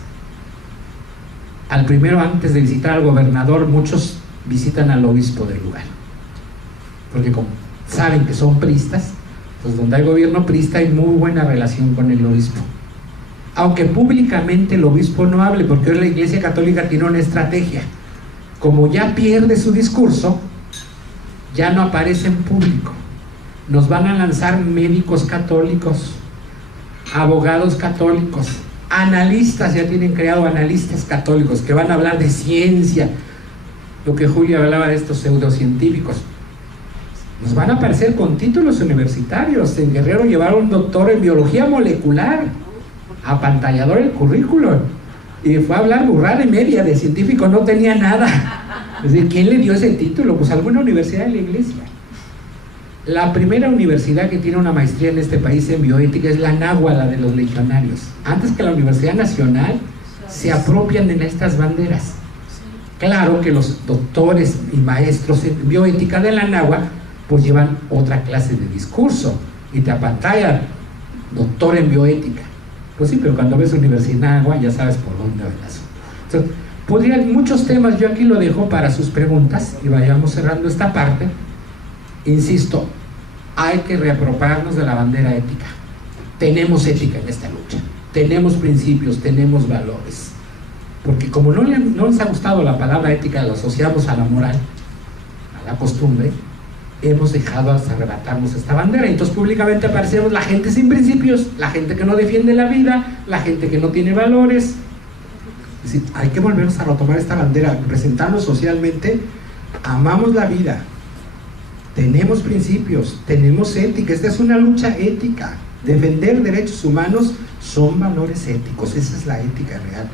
al primero, antes de visitar al gobernador, muchos visitan al obispo del lugar. Porque como saben que son priistas, pues donde hay gobierno priista hay muy buena relación con el obispo. Aunque públicamente el obispo no hable, porque hoy la Iglesia Católica tiene una estrategia. Como ya pierde su discurso, ya no aparece en público. Nos van a lanzar médicos católicos, abogados católicos, analistas, ya tienen creado analistas católicos que van a hablar de ciencia, lo que Julia hablaba de estos pseudocientíficos. Nos van a aparecer con títulos universitarios. En Guerrero llevaron un doctor en biología molecular, apantallador el currículum, y fue a hablar burrada y media, de científico no tenía nada. Es decir, ¿quién le dio ese título? Pues alguna universidad de la iglesia. La primera universidad que tiene una maestría en este país en bioética es la Náhuatl, la de los legionarios. Antes que la Universidad Nacional, se apropian de estas banderas. Claro que los doctores y maestros en bioética de la Náhuatl pues llevan otra clase de discurso y te apantallan, doctor en bioética. Pues sí, pero cuando ves Universidad Náhuatl ya sabes por dónde va el asunto. Entonces, podrían muchos temas, yo aquí lo dejo para sus preguntas y vayamos cerrando esta parte. Insisto, hay que reapropiarnos de la bandera ética. Tenemos ética en esta lucha, tenemos principios, tenemos valores. Porque como no les ha gustado la palabra ética, lo asociamos a la moral, a la costumbre, hemos dejado hasta arrebatarnos esta bandera. Y entonces públicamente aparecemos la gente sin principios, la gente que no defiende la vida, la gente que no tiene valores. Es decir, hay que volvernos a retomar esta bandera, presentarnos socialmente. Amamos la vida, tenemos principios, tenemos ética. Esta es una lucha ética. Defender derechos humanos son valores éticos, esa es la ética real.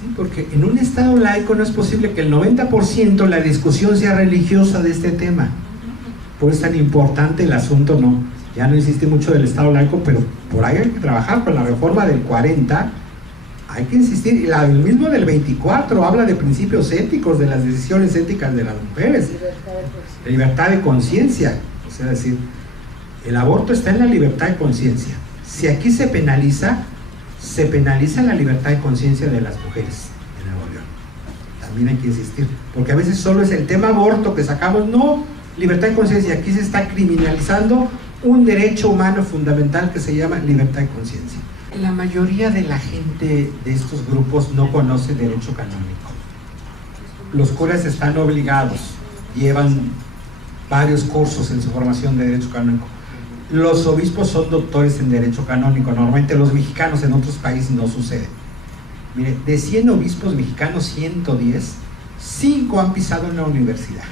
Sí, porque en un estado laico no es posible que el 90% la discusión sea religiosa de este tema. Por eso es tan importante el asunto, no, ya no insiste mucho del estado laico, pero por ahí hay que trabajar. Con la reforma del 40 hay que insistir, y el mismo del 24 habla de principios éticos, de las decisiones éticas de las mujeres, de libertad de conciencia. O sea, decir, el aborto está en la libertad de conciencia. Si aquí se penaliza la libertad de conciencia de las mujeres en Nuevo León. También hay que insistir, porque a veces solo es el tema aborto que sacamos, no, libertad de conciencia. Aquí se está criminalizando un derecho humano fundamental que se llama libertad de conciencia. La mayoría de la gente de estos grupos no conoce derecho canónico. Los curas están obligados, llevan varios cursos en su formación de derecho canónico. Los obispos son doctores en derecho canónico. Normalmente los mexicanos, en otros países no sucede. Mire, de 100 obispos mexicanos, 110, 5 han pisado en la universidad.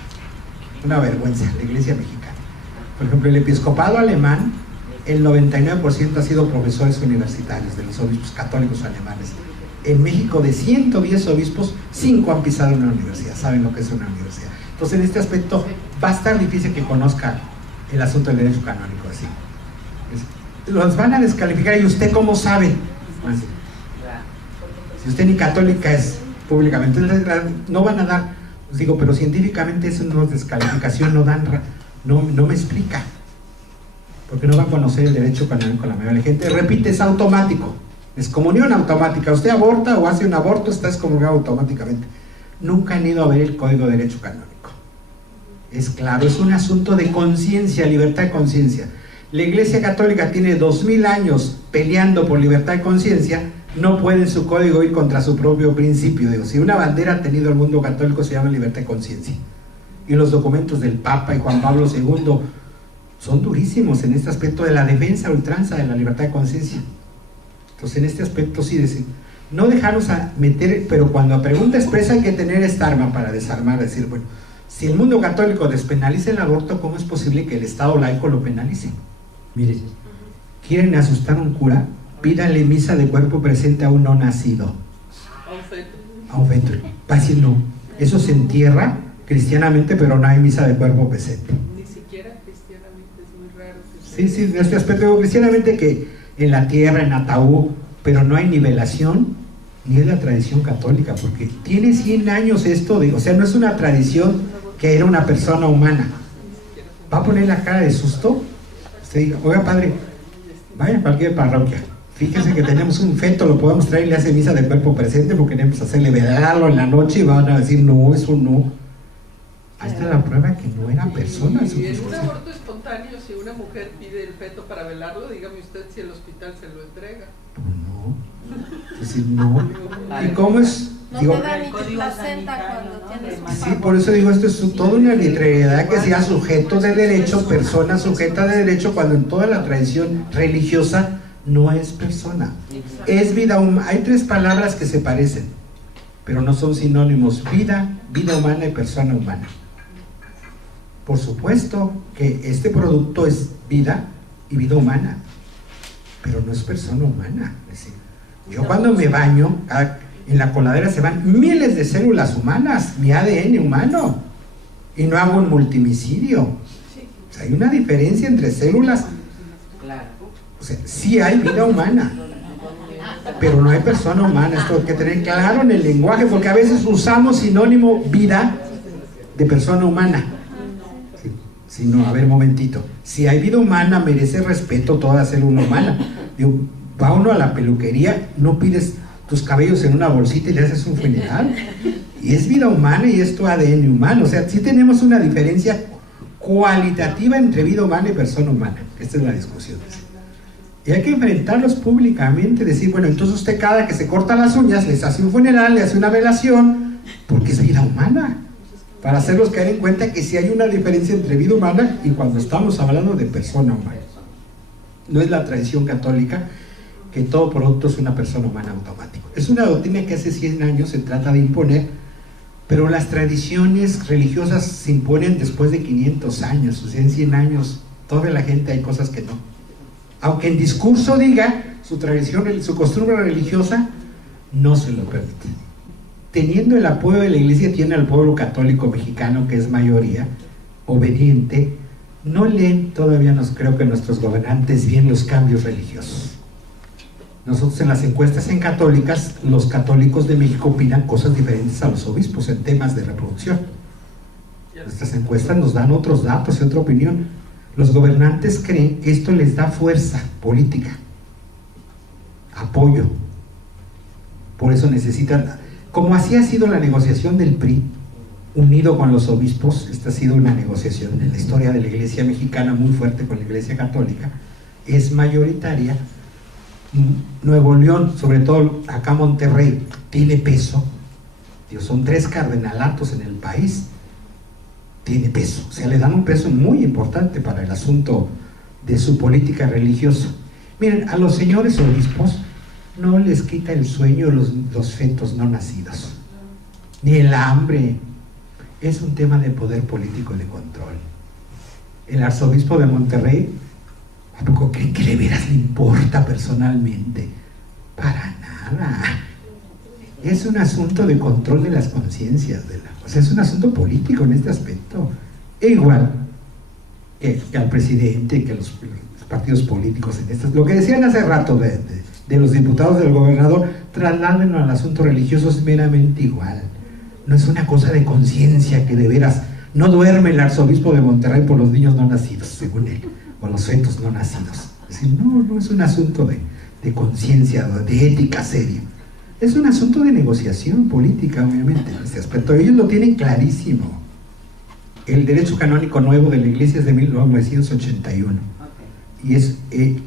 Una vergüenza, la iglesia mexicana. Por ejemplo, el episcopado alemán el 99% ha sido profesores universitarios de los obispos católicos alemanes. En México, de 110 obispos, 5 han pisado una universidad, saben lo que es una universidad. Entonces, en este aspecto, va a estar difícil que conozca el asunto del derecho canónico así. Los van a descalificar, ¿y usted cómo sabe? Bueno, si usted ni católica es públicamente, no van a dar, pues digo, pero científicamente eso no es descalificación, no me explica, porque no va a conocer el derecho canónico la mayoría de la gente. Repite, es automático, es comunión automática. Usted aborta o hace un aborto, está excomulgado automáticamente. Nunca han ido a ver el Código de Derecho Canónico. Es claro, es un asunto de conciencia, libertad de conciencia. La Iglesia Católica tiene 2000 años peleando por libertad de conciencia, no puede en su código ir contra su propio principio. Digo, si una bandera ha tenido el mundo católico, se llama libertad de conciencia. Y los documentos del Papa y Juan Pablo II son durísimos en este aspecto de la defensa a ultranza de la libertad de conciencia. Entonces, en este aspecto sí decir, no dejarnos a meter, pero cuando a pregunta expresa hay que tener esta arma para desarmar, decir, bueno, si el mundo católico despenaliza el aborto, ¿cómo es posible que el Estado laico lo penalice? Miren, ¿quieren asustar a un cura? Pídanle misa de cuerpo presente a un no nacido. A un feto. Va a decir no. Eso se entierra cristianamente, pero no hay misa de cuerpo presente. Ni siquiera cristianamente, es muy raro. Sí, en este aspecto, cristianamente que en la tierra, en ataúd, pero no hay nivelación, ni es la tradición católica, porque tiene 100 años esto, o sea, no es una tradición que era una persona humana. ¿Va a poner la cara de susto? Usted diga, oiga padre, vaya a cualquier parroquia, fíjese que tenemos un feto, lo podemos traer y le hace misa de cuerpo presente porque queremos hacerle velarlo en la noche, y van a decir, no, eso no. Ahí está la prueba que no era persona. Y en un aborto espontáneo, si una mujer pide el feto para velarlo, dígame usted si el hospital se lo entrega. No, es decir, no. ¿Y cómo es? No digo, te da ni tu placenta cuando tienes un sí, por eso digo, esto es toda una arbitrariedad que sea sujeto de derecho, persona sujeta de derecho, cuando en toda la tradición religiosa no es persona, es vida humana. Hay 3 palabras que se parecen, pero no son sinónimos: vida, vida humana y persona humana. Por supuesto que este producto es vida y vida humana, pero no es persona humana. Es decir, yo cuando me baño, en la coladera se van miles de células humanas, mi ADN humano, y no hago un multimicidio. O sea, hay una diferencia entre células. O sea, sí hay vida humana, pero no hay persona humana. Esto hay que tener claro en el lenguaje, porque a veces usamos sinónimo vida de persona humana. Si no, a ver, momentito. Si hay vida humana, merece respeto toda célula humana. Digo, va uno a la peluquería, no pides tus cabellos en una bolsita y le haces un funeral. Y es vida humana y es tu ADN humano. O sea, sí tenemos una diferencia cualitativa entre vida humana y persona humana. Esta es la discusión. Y hay que enfrentarlos públicamente, decir, bueno, entonces usted cada que se corta las uñas les hace un funeral, le hace una velación, porque es vida humana. Para hacerlos caer en cuenta que sí hay una diferencia entre vida humana y cuando estamos hablando de persona humana. No es la tradición católica que todo producto es una persona humana automático. Es una doctrina que hace 100 años se trata de imponer, pero las tradiciones religiosas se imponen después de 500 años, o sea, en 100 años, toda la gente hay cosas que no. Aunque en discurso diga, su tradición, su costumbre religiosa, no se lo permite. Teniendo el apoyo de la Iglesia, tiene al pueblo católico mexicano, que es mayoría, obediente, no leen todavía, creo que nuestros gobernantes, bien los cambios religiosos. Nosotros en las encuestas en católicas, los católicos de México opinan cosas diferentes a los obispos en temas de reproducción. Nuestras encuestas nos dan otros datos y otra opinión. Los gobernantes creen que esto les da fuerza política, apoyo. Por eso necesitan, como así ha sido la negociación del PRI, unido con los obispos. Esta ha sido una negociación en la historia de la Iglesia mexicana muy fuerte con la Iglesia católica, es mayoritaria. Nuevo León, sobre todo acá Monterrey, tiene peso. Dios, son 3 cardenalatos en el país, tiene peso, o sea, le dan un peso muy importante para el asunto de su política religiosa. Miren, a los señores obispos no les quita el sueño los fetos no nacidos, ni el hambre. Es un tema de poder político y de control. El arzobispo de Monterrey, ¿A poco creen que de veras le importa personalmente? Para nada. Es un asunto de control de las conciencias, o sea, es un asunto político en este aspecto. E igual que al presidente, que a los partidos políticos en estas. Lo que decían hace rato de los diputados del gobernador, trasládenlo al asunto religioso, es meramente igual. No es una cosa de conciencia que de veras no duerme el arzobispo de Monterrey por los niños no nacidos, según él, o los fetos no nacidos. Es decir, no es un asunto de conciencia, de ética seria. Es un asunto de negociación política, obviamente, en este aspecto. Ellos lo tienen clarísimo. El derecho canónico nuevo de la Iglesia es de 1981. Y es en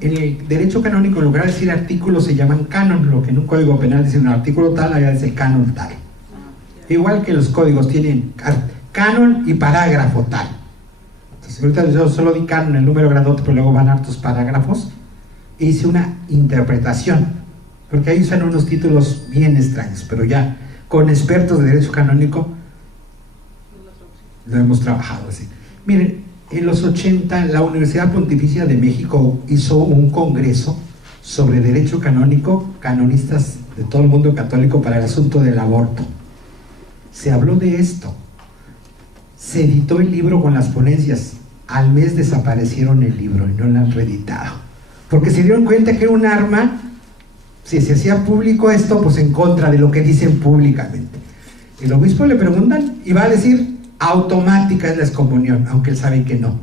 el derecho canónico, en lugar de decir artículos, se llaman canon. Lo que en un código penal dice un artículo tal, allá dice canon tal. Igual que los códigos tienen canon y parágrafo tal. Entonces, ahorita yo solo di canon, el número grandote, pero luego van hartos parágrafos. E hice una interpretación, porque ahí usan unos títulos bien extraños, pero ya con expertos de derecho canónico lo hemos trabajado así. Miren, en los 80 la Universidad Pontificia de México hizo un congreso sobre derecho canónico, canonistas de todo el mundo católico, para el asunto del aborto. Se habló de esto, se editó el libro con las ponencias. Al mes desaparecieron el libro y no lo han reeditado, porque se dieron cuenta que era un arma, si se hacía público esto, pues en contra de lo que dicen públicamente. El obispo le preguntan y va a decir automática es la excomunión, aunque él sabe que no,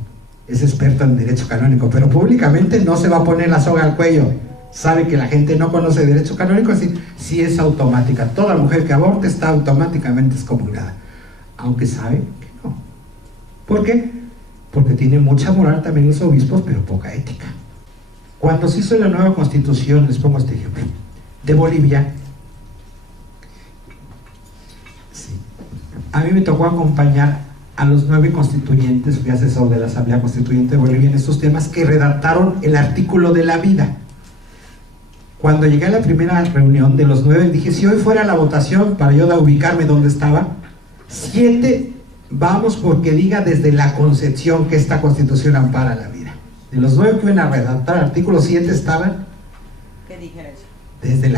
es experto en derecho canónico, pero públicamente no se va a poner la soga al cuello. Sabe que la gente no conoce derecho canónico, así sí es automática. Toda mujer que aborte está automáticamente excomulgada, aunque sabe que no. ¿Por qué? Porque tiene mucha moral también los obispos, pero poca ética. Cuando se hizo la nueva constitución, les pongo este ejemplo, de Bolivia, sí, a mí me tocó acompañar a los 9 constituyentes, fui asesor de la Asamblea Constituyente de Bolivia en estos temas, que redactaron el artículo de la vida. Cuando llegué a la primera reunión de los 9, dije, si hoy fuera la votación, para yo ubicarme donde estaba, 7 vamos porque diga desde la concepción que esta constitución ampara la vida. De los 9 que iban a redactar el artículo, 7 estaban ¿qué dijera eso? Desde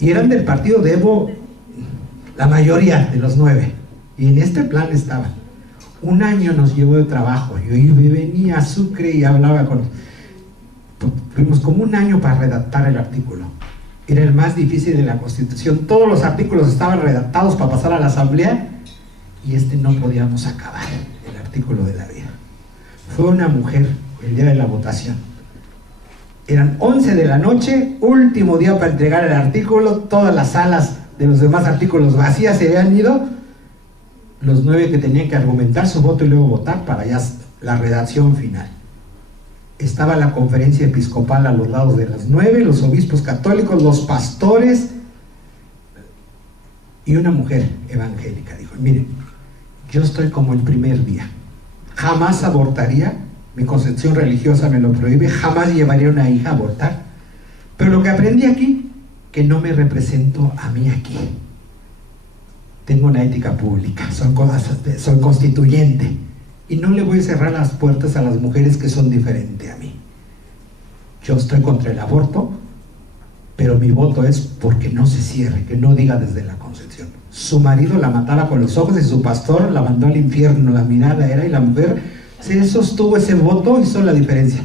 y eran del partido de Evo, la mayoría de los 9, y en este plan estaban. Un año nos llevó de trabajo. Yo venía a Sucre y hablaba tuvimos como un año para redactar el artículo. Era el más difícil de la Constitución. Todos los artículos estaban redactados para pasar a la Asamblea y no podíamos acabar, el artículo de la vida. Fue una mujer el día de la votación. Eran 11 de la noche, último día para entregar el artículo, todas las salas de los demás artículos vacías se habían ido, los 9 que tenían que argumentar su voto y luego votar para ya la redacción final. Estaba la conferencia episcopal a los lados de las 9, los obispos católicos, los pastores y una mujer evangélica. Dijo, miren, yo estoy como el primer día, jamás abortaría, mi concepción religiosa me lo prohíbe, jamás llevaría a una hija a abortar, pero lo que aprendí aquí, que no me represento a mí aquí, tengo una ética pública, soy constituyente, y no le voy a cerrar las puertas a las mujeres que son diferentes a mí. Yo estoy contra el aborto, pero mi voto es porque no se cierre, que no diga desde la concepción. Su marido la mataba con los ojos y su pastor la mandó al infierno, la mirada era, y la mujer se sostuvo ese voto, hizo la diferencia.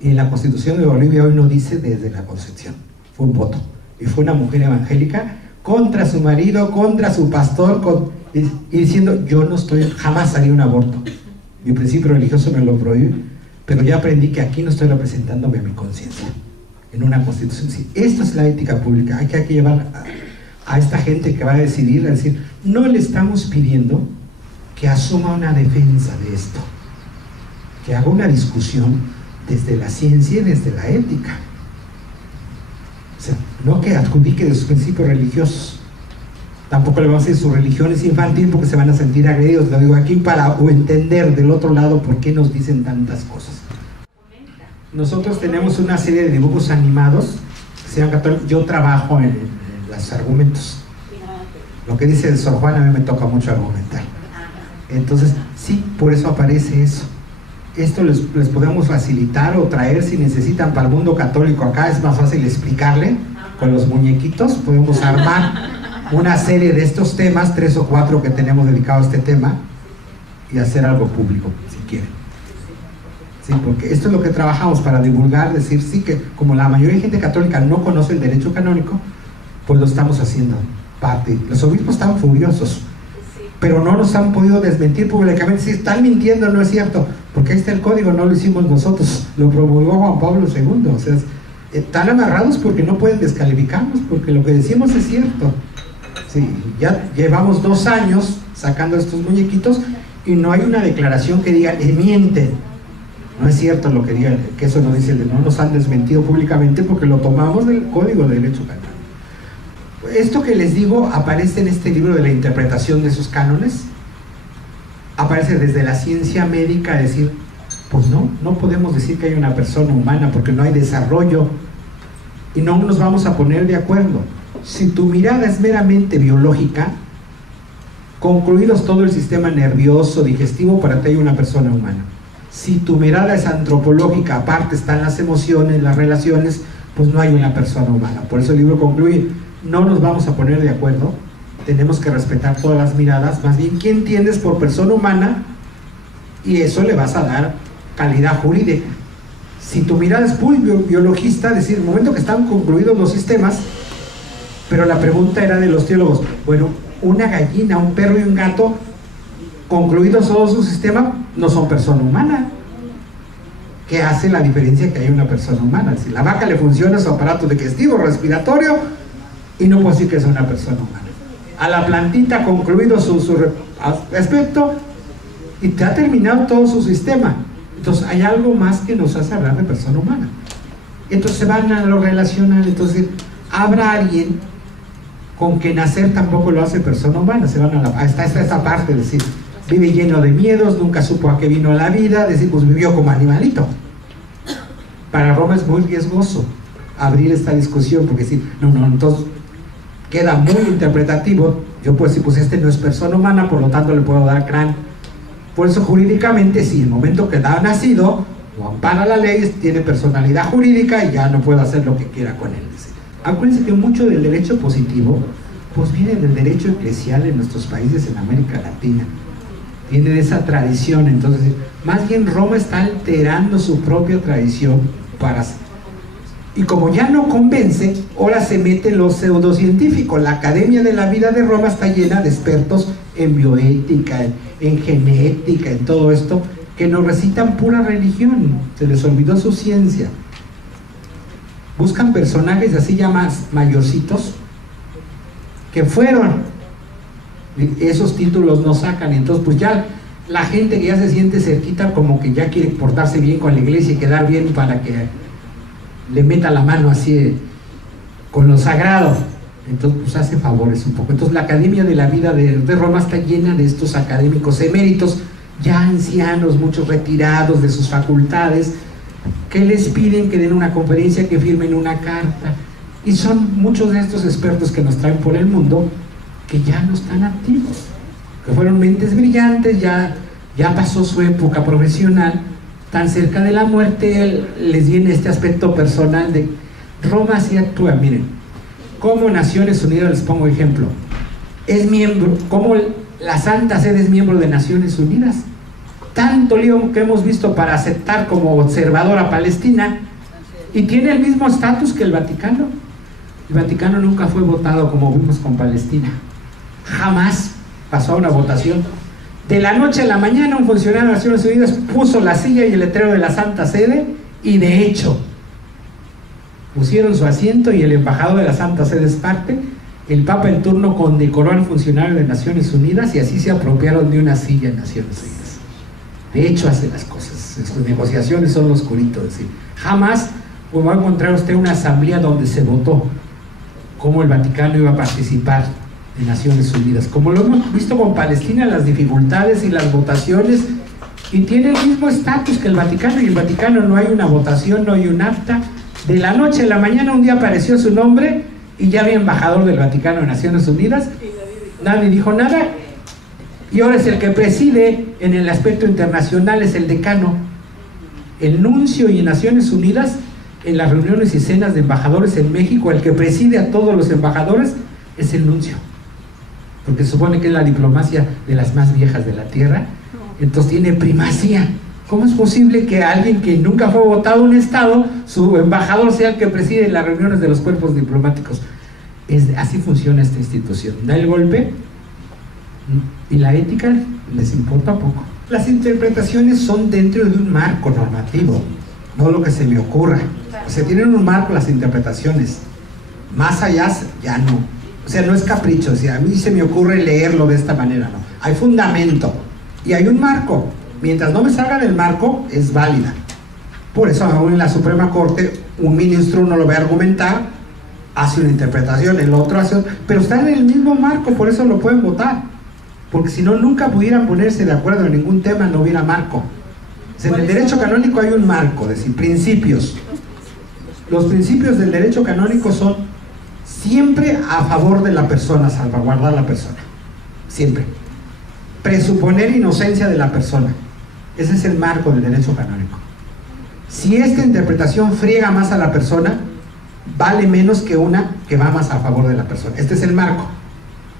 Y en la Constitución de Bolivia hoy no dice desde la concepción, fue un voto. Y fue una mujer evangélica contra su marido, contra su pastor, y diciendo, yo no estoy, jamás haría un aborto. Mi principio religioso me lo prohíbe, pero ya aprendí que aquí no estoy representándome a mi conciencia en una constitución. Sí, esto es la ética pública. Hay que llevar a esta gente que va a decidir, a decir, no le estamos pidiendo que asuma una defensa de esto, que haga una discusión desde la ciencia y desde la ética. O sea, no que adjudique de sus principios religiosos. Tampoco le vamos a decir su religión es infantil porque se van a sentir agredidos. Lo digo aquí para entender del otro lado por qué nos dicen tantas cosas. Nosotros tenemos una serie de dibujos animados que se llaman católicos. Yo trabajo en los argumentos. Lo que dice el Sor Juan a mí me toca mucho argumentar. Entonces, sí, por eso aparece eso. esto les podemos facilitar o traer si necesitan para el mundo católico. Acá es más fácil explicarle con los muñequitos. Podemos armar una serie de estos temas, 3 o 4 que tenemos dedicados a este tema, y hacer algo público, si quieren. Sí, porque esto es lo que trabajamos para divulgar, decir, sí, que como la mayoría de gente católica no conoce el derecho canónico, pues lo estamos haciendo parte. Los obispos están furiosos, pero no nos han podido desmentir públicamente. Si están mintiendo, no es cierto, porque ahí está el código, no lo hicimos nosotros, lo promulgó Juan Pablo II. O sea, están amarrados porque no pueden descalificarnos, porque lo que decimos es cierto. Sí, ya llevamos 2 años sacando estos muñequitos y no hay una declaración que diga, mienten. No es cierto lo que digan, que eso no dice, no nos han desmentido públicamente porque lo tomamos del Código de Derecho Canónico. Esto que les digo aparece en este libro de la interpretación de esos cánones, aparece desde la ciencia médica, decir, pues no podemos decir que hay una persona humana porque no hay desarrollo y no nos vamos a poner de acuerdo. Si tu mirada es meramente biológica, concluidos todo el sistema nervioso, digestivo, para ti hay una persona humana. Si tu mirada es antropológica, aparte están las emociones, las relaciones, pues no hay una persona humana. Por eso el libro concluye, no nos vamos a poner de acuerdo, tenemos que respetar todas las miradas, más bien, ¿qué entiendes por persona humana? Y eso le vas a dar calidad jurídica. Si tu mirada es muy biologista, es decir, en el momento que están concluidos los sistemas, pero la pregunta era de los teólogos, bueno, una gallina, un perro y un gato, concluidos todo su sistema, no son persona humana. ¿Qué hace la diferencia que hay una persona humana? Si la vaca le funciona su aparato digestivo, respiratorio, y no puedo decir que es una persona humana. A la plantita concluido su aspecto y te ha terminado todo su sistema. Entonces hay algo más que nos hace hablar de persona humana. Entonces se van a lo relacional. Entonces habrá alguien con que nacer tampoco lo hace persona humana. Se van a esta parte, es decir, vive lleno de miedos, nunca supo a qué vino la vida, decir, pues vivió como animalito. Para Roma es muy riesgoso abrir esta discusión, porque decir, no, entonces queda muy interpretativo. Yo puedo decir, pues este no es persona humana, por lo tanto le puedo dar crán. Por eso jurídicamente, si el momento que da nacido, lo ampara la ley, tiene personalidad jurídica y ya no puede hacer lo que quiera con él. Acuérdense que mucho del derecho positivo, pues viene del derecho eclesial en nuestros países en América Latina. Viene de esa tradición. Entonces, más bien Roma está alterando su propia tradición para... Y como ya no convence, ahora se mete lo pseudocientífico. La Academia de la Vida de Roma está llena de expertos en bioética, en genética, en todo esto, que nos recitan pura religión. Se les olvidó su ciencia. Buscan personajes así ya más mayorcitos, que fueron, esos títulos no sacan. Entonces pues ya la gente que ya se siente cerquita, como que ya quiere portarse bien con la iglesia y quedar bien para que le meta la mano así con lo sagrado, entonces pues hace favores un poco. Entonces la Academia de la Vida de Roma está llena de estos académicos eméritos, ya ancianos, muchos retirados de sus facultades, que les piden que den una conferencia, que firmen una carta, y son muchos de estos expertos que nos traen por el mundo que ya no están activos, que fueron mentes brillantes, ya pasó su época profesional, tan cerca de la muerte, les viene este aspecto personal de Roma. Así actúa. Miren, como Naciones Unidas, les pongo ejemplo, es miembro, como la Santa Sede es miembro de Naciones Unidas. Tanto lío que hemos visto para aceptar como observador a Palestina, y tiene el mismo estatus que el Vaticano. El Vaticano nunca fue votado como vimos con Palestina, jamás pasó a una votación. De la noche a la mañana un funcionario de Naciones Unidas puso la silla y el letrero de la Santa Sede, y de hecho pusieron su asiento y el embajador de la Santa Sede es parte. El Papa en turno condecoró al funcionario de Naciones Unidas y así se apropiaron de una silla en Naciones Unidas. De hecho hace las cosas, sus negociaciones son lo oscurito. Es decir, jamás va a encontrar usted una asamblea donde se votó cómo el Vaticano iba a participar en Naciones Unidas, como lo hemos visto con Palestina, las dificultades y las votaciones, y tiene el mismo estatus que el Vaticano. Y el Vaticano no hay una votación, no hay un acta. De la noche a la mañana un día apareció su nombre y ya había embajador del Vaticano en Naciones Unidas, nadie dijo nada, y ahora es el que preside en el aspecto internacional, es el decano. El nuncio y en Naciones Unidas, en las reuniones y cenas de embajadores en México, el que preside a todos los embajadores es el nuncio, porque se supone que es la diplomacia de las más viejas de la tierra, entonces tiene primacía. ¿Cómo es posible que alguien que nunca fue votado en un estado, su embajador sea el que preside las reuniones de los cuerpos diplomáticos? Así funciona esta institución. Da el golpe y la ética les importa poco. Las interpretaciones son dentro de un marco normativo, no lo que se me ocurra. O sea, tienen un marco las interpretaciones. Más allá, ya no. O sea, no es capricho. O sea, a mí se me ocurre leerlo de esta manera, no. Hay fundamento y hay un marco. Mientras no me salga del marco, es válida. Por eso, aún en la Suprema Corte, un ministro no lo va a argumentar, hace una interpretación, el otro hace otra, pero están en el mismo marco, por eso lo pueden votar. Porque si no, nunca pudieran ponerse de acuerdo en ningún tema, no hubiera marco. O sea, en el derecho canónico hay un marco, es decir, principios. Los principios del derecho canónico son siempre a favor de la persona, salvaguardar a la persona. Siempre. Presuponer inocencia de la persona. Ese es el marco del derecho canónico. Si esta interpretación friega más a la persona, vale menos que una que va más a favor de la persona. Este es el marco.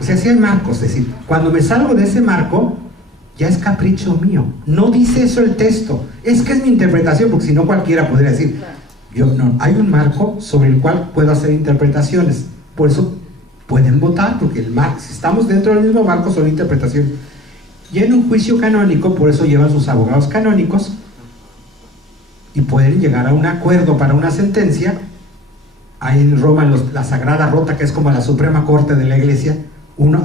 O sea, sí hay marcos, es decir, cuando me salgo de ese marco, ya es capricho mío. No dice eso el texto. Es que es mi interpretación, porque si no cualquiera podría decir, yo no. Hay un marco sobre el cual puedo hacer interpretaciones. Por eso pueden votar, porque el marco, si estamos dentro del mismo marco, son interpretaciones. Y en un juicio canónico, por eso llevan sus abogados canónicos, y pueden llegar a un acuerdo para una sentencia. Hay en Roma la Sagrada Rota, que es como la Suprema Corte de la Iglesia.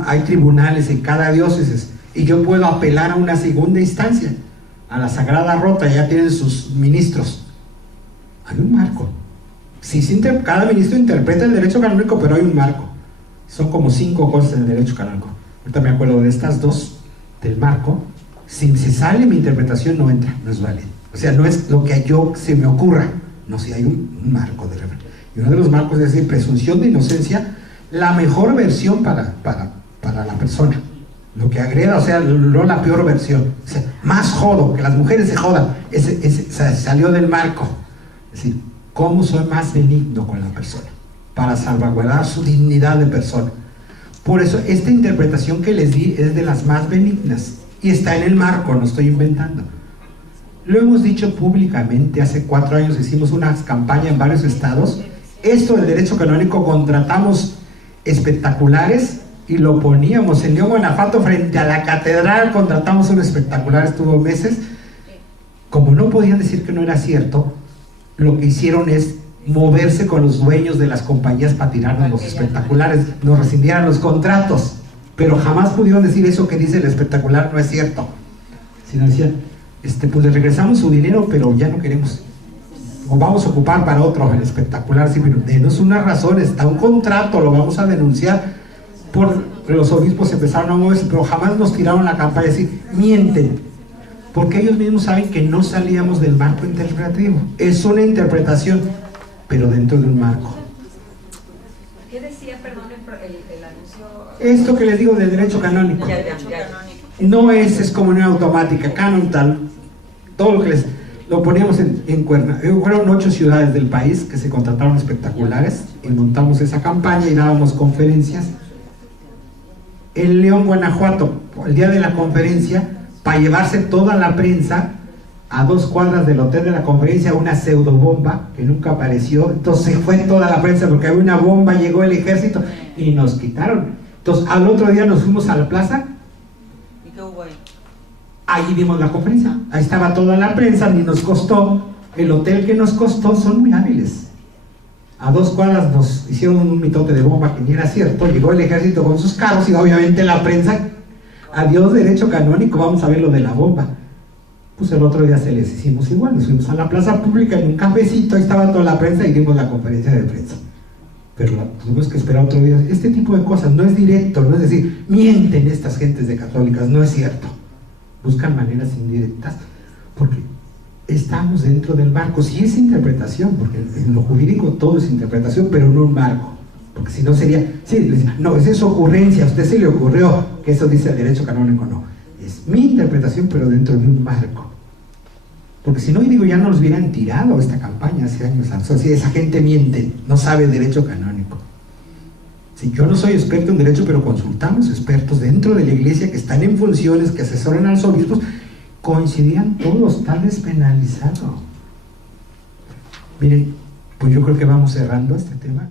Hay tribunales en cada diócesis, y yo puedo apelar a una segunda instancia, a la Sagrada Rota, ya tienen sus ministros. Hay un marco. Cada ministro interpreta el derecho canónico, pero hay un marco. Son como 5 cosas en el derecho canónico. Ahorita me acuerdo de estas 2 del marco. Si se sale mi interpretación, no entra, no es válido. O sea, no es lo que se me ocurra, no, si hay un marco de referencia. Y uno de los marcos es decir, presunción de inocencia, la mejor versión para la persona. Lo que agreda, o sea, no la peor versión. O sea, más jodo, que las mujeres se jodan. Salió del marco. Es decir, ¿cómo soy más benigno con la persona? Para salvaguardar su dignidad de persona. Por eso, esta interpretación que les di es de las más benignas. Y está en el marco, no estoy inventando. Lo hemos dicho públicamente, hace 4 años hicimos una campaña en varios estados. Esto del derecho canónico, contratamos espectaculares y lo poníamos en León, Guanajuato, frente a la catedral. Contratamos un espectacular, estuvo meses. Como no podían decir que no era cierto, lo que hicieron es moverse con los dueños de las compañías para tirarnos los espectaculares, nos rescindieran los contratos, pero jamás pudieron decir eso que dice el espectacular no es cierto, sino decían, pues le regresamos su dinero, pero ya no queremos, o vamos a ocupar para otro el espectacular. Sí, pero denos una razón, está un contrato, lo vamos a denunciar. Los obispos empezaron a moverse, pero jamás nos tiraron la campaña y decir, mienten, porque ellos mismos saben que no salíamos del marco interpretativo. Es una interpretación, pero dentro de un marco. ¿Qué decía, perdón, el anuncio? Esto que les digo del derecho canónico. No es excomunión automática, canon tal. Todo lo que lo poníamos en Cuerna. Fueron 8 ciudades del país que se contrataron espectaculares y montamos esa campaña y dábamos conferencias. En León, Guanajuato, el día de la conferencia, para llevarse toda la prensa a 2 cuadras del hotel de la conferencia, una pseudobomba que nunca apareció. Entonces fue toda la prensa porque había una bomba, llegó el ejército y nos quitaron. Entonces al otro día nos fuimos a la plaza. ¿Y qué hubo ahí? Ahí dimos la conferencia, ahí estaba toda la prensa, ni nos costó. El hotel que nos costó, son muy hábiles. A 2 cuadras nos hicieron un mitote de bomba que ni era cierto. Llegó el ejército con sus carros y obviamente la prensa, adiós derecho canónico, vamos a ver lo de la bomba. Pues el otro día se les hicimos igual, nos fuimos a la plaza pública en un cafecito, ahí estaba toda la prensa y dimos la conferencia de prensa. Pero tuvimos que esperar otro día. Este tipo de cosas no es directo, no es decir, mienten estas gentes de católicas, no es cierto. Buscan maneras indirectas, porque estamos dentro del marco. Sí es interpretación, porque en lo jurídico todo es interpretación, pero no un marco, porque si no sería, sí, no, es su ocurrencia, a usted se le ocurrió, que eso dice el derecho canónico, no. Es mi interpretación, pero dentro de un marco. Porque si no, digo, ya nos hubieran tirado esta campaña hace años. O sea, esa gente miente, no sabe derecho canónico. Sí, yo no soy experto en derecho, pero consultamos expertos dentro de la iglesia que están en funciones, que asesoran a los obispos, coincidían todos, está despenalizado. Miren, pues yo creo que vamos cerrando este tema.